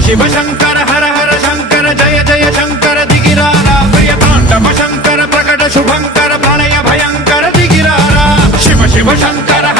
शिव शंकर हर हर शंकर जय जय शंकर दिगिरारा प्रिय तांडव शंकर प्रकट शुभंकर प्रणय भयंकर दिगिरारा शिव शिव शंकर